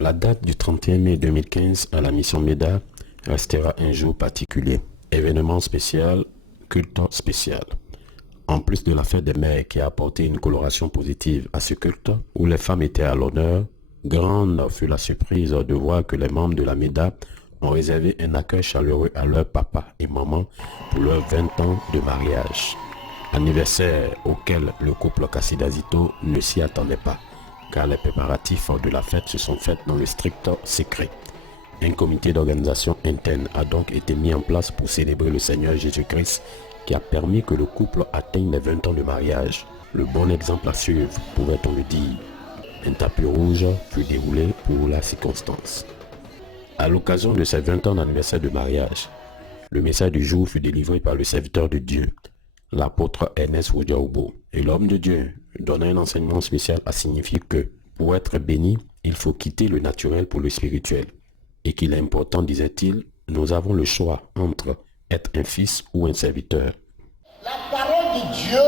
La date du 31 mai 2015 à la mission MEDA restera un jour particulier. Événement spécial, culte spécial. En plus de la fête des mères qui a apporté une coloration positive à ce culte, où les femmes étaient à l'honneur, grande fut la surprise de voir que les membres de la MEDA ont réservé un accueil chaleureux à leur papa et maman pour leurs 20 ans de mariage. Anniversaire auquel le couple Cassidazito ne s'y attendait pas, car les préparatifs de la fête se sont faits dans le strict secret. Un comité d'organisation interne a donc été mis en place pour célébrer le Seigneur Jésus-Christ qui a permis que le couple atteigne les 20 ans de mariage. Le bon exemple à suivre, pourrait-on le dire. Un tapis rouge fut déroulé pour la circonstance. À l'occasion de ces 20 ans d'anniversaire de mariage, le message du jour fut délivré par le serviteur de Dieu, l'apôtre Ernest Wodiaobo. Et l'homme de Dieu donna un enseignement spécial à signifier que, pour être béni, il faut quitter le naturel pour le spirituel. Et qu'il est important, disait-il, nous avons le choix entre être un fils ou un serviteur. La parole de Dieu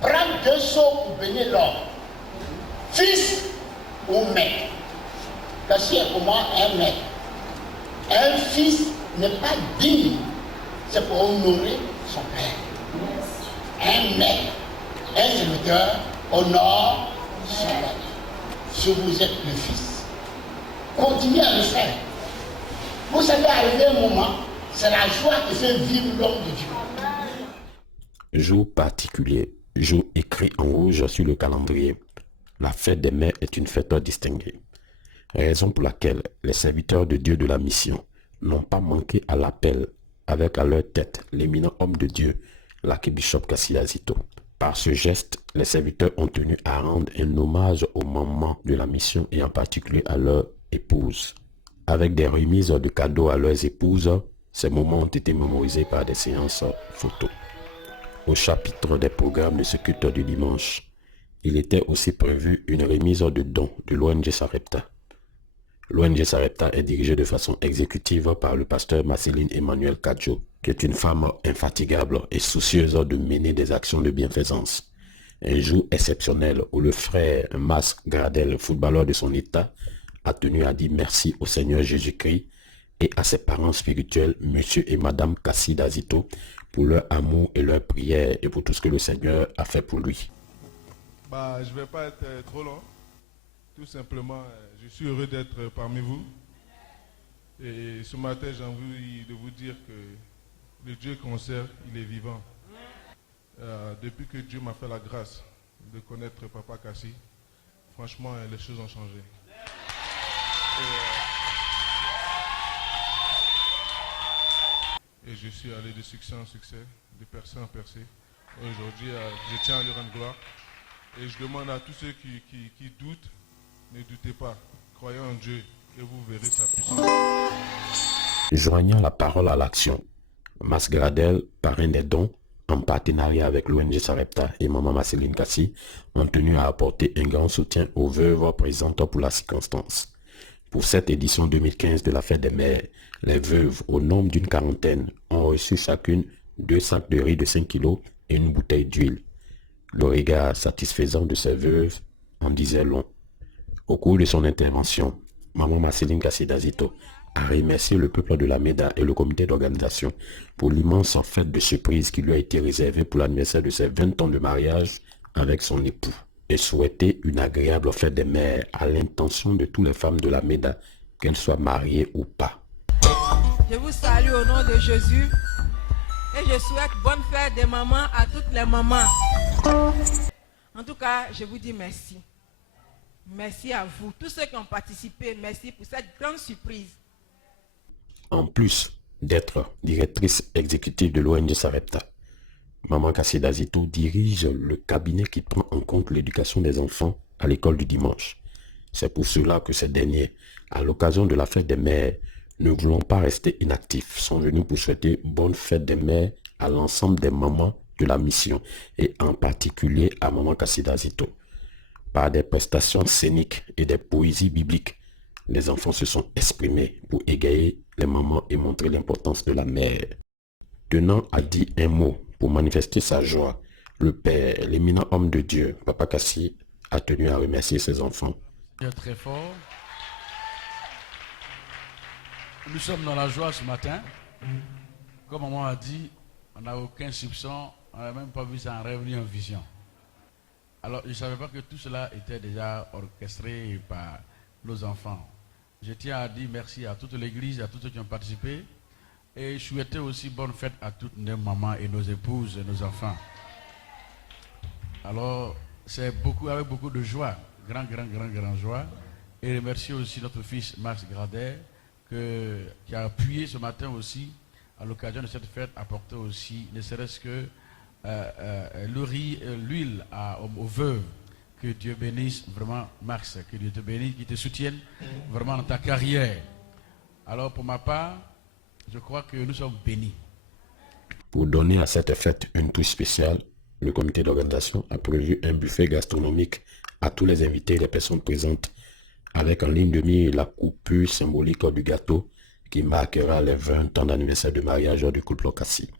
prend deux choses pour bénir l'homme. Fils ou mère. Ceci est pour moi un mère. Un fils n'est pas digne. C'est pour honorer son père. Un mère, un serviteur honore son père. Si vous êtes le fils, continuez à le faire. Vous savez, arriver un moment, c'est la joie qui fait vivre l'homme de Dieu. Jour particulier, jour écrit en rouge sur le calendrier. La fête des mères est une fête distinguée. Raison pour laquelle les serviteurs de Dieu de la mission n'ont pas manqué à l'appel avec à leur tête l'éminent homme de Dieu, l'archibishop Cassidazito. Par ce geste, les serviteurs ont tenu à rendre un hommage aux mamans de la mission et en particulier à leurs épouses. Avec des remises de cadeaux à leurs épouses, ces moments ont été mémorisés par des séances photos. Au chapitre des programmes de ce culte du dimanche, il était aussi prévu une remise de dons de l'ONG Sarepta. L'ONG Sarepta est dirigée de façon exécutive par le pasteur Marceline Emmanuel Kadjo, qui est une femme infatigable et soucieuse de mener des actions de bienfaisance. Un jour exceptionnel où le frère Mas Gradel, footballeur de son état, a tenu à dire merci au Seigneur Jésus-Christ et à ses parents spirituels, monsieur et madame Cassidazito, pour leur amour et leur prière et pour tout ce que le Seigneur a fait pour lui. Je ne vais pas être trop long. Tout simplement, je suis heureux d'être parmi vous. Et ce matin, j'ai envie de vous dire que le Dieu qu'on sert, il est vivant. Depuis que Dieu m'a fait la grâce de connaître Papa Cassi, franchement, les choses ont changé. Et je suis allé de succès en succès, de percée en percée. Aujourd'hui, je tiens à lui rendre gloire. Et je demande à tous ceux qui doutent, ne doutez pas. Croyez en Dieu et vous verrez sa puissance. Joignant la parole à l'action, Mas Gradel, parrain des dons, en partenariat avec l'ONG Sarepta et Maman Marceline Kassi, ont tenu à apporter un grand soutien aux veuves présentes pour la circonstance. Pour cette édition 2015 de la fête des mères, les veuves, au nombre d'une quarantaine, ont reçu chacune 2 sacs de riz de 5 kg et une bouteille d'huile. Le regard satisfaisant de ces veuves en disait long. Au cours de son intervention, Maman Marceline Cassidazito a remercié le peuple de la MEDA et le comité d'organisation pour l'immense fête de surprise qui lui a été réservée pour l'anniversaire de ses 20 ans de mariage avec son époux et souhaité une agréable fête des mères à l'intention de toutes les femmes de la MEDA, qu'elles soient mariées ou pas. Je vous salue au nom de Jésus et je souhaite bonne fête des mamans à toutes les mamans. En tout cas, je vous dis merci. Merci à vous, tous ceux qui ont participé, merci pour cette grande surprise. En plus d'être directrice exécutive de l'ONG Sarepta, Maman Cassidazito dirige le cabinet qui prend en compte l'éducation des enfants à l'école du dimanche. C'est pour cela que ces derniers, à l'occasion de la fête des mères, ne voulant pas rester inactifs, sont venus pour souhaiter bonne fête des mères à l'ensemble des mamans de la mission et en particulier à Maman Cassidazito. Par des prestations scéniques et des poésies bibliques, les enfants se sont exprimés pour égayer les mamans et montrer l'importance de la mère. Tenant à dire un mot pour manifester sa joie, le père, l'éminent homme de Dieu, Papa Kassi, a tenu à remercier ses enfants. Très fort. Nous sommes dans la joie ce matin. Comme maman a dit, on n'a aucun soupçon, on n'a même pas vu ça en rêve ni en vision. Alors, je ne savais pas que tout cela était déjà orchestré par nos enfants. Je tiens à dire merci à toute l'église, à tous ceux qui ont participé. Et je souhaitais aussi bonne fête à toutes nos mamans et nos épouses et nos enfants. Alors, c'est avec beaucoup de joie, grand joie. Et remercier aussi notre fils Max Gradet, qui a appuyé ce matin aussi, à l'occasion de cette fête, apporter aussi, ne serait-ce que l'huile aux veuves. Que Dieu bénisse vraiment Max, que Dieu te bénisse, qu'il te soutienne vraiment dans ta carrière. Alors pour ma part, je crois que nous sommes bénis. Pour donner à cette fête une touche spéciale, le comité d'organisation a prévu un buffet gastronomique à tous les invités et les personnes présentes, avec en ligne de mire la coupure symbolique du gâteau qui marquera les 20 ans d'anniversaire de mariage du couple Okassi.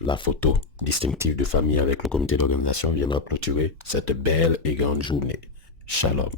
La photo distinctive de famille avec le comité d'organisation viendra clôturer cette belle et grande journée. Shalom.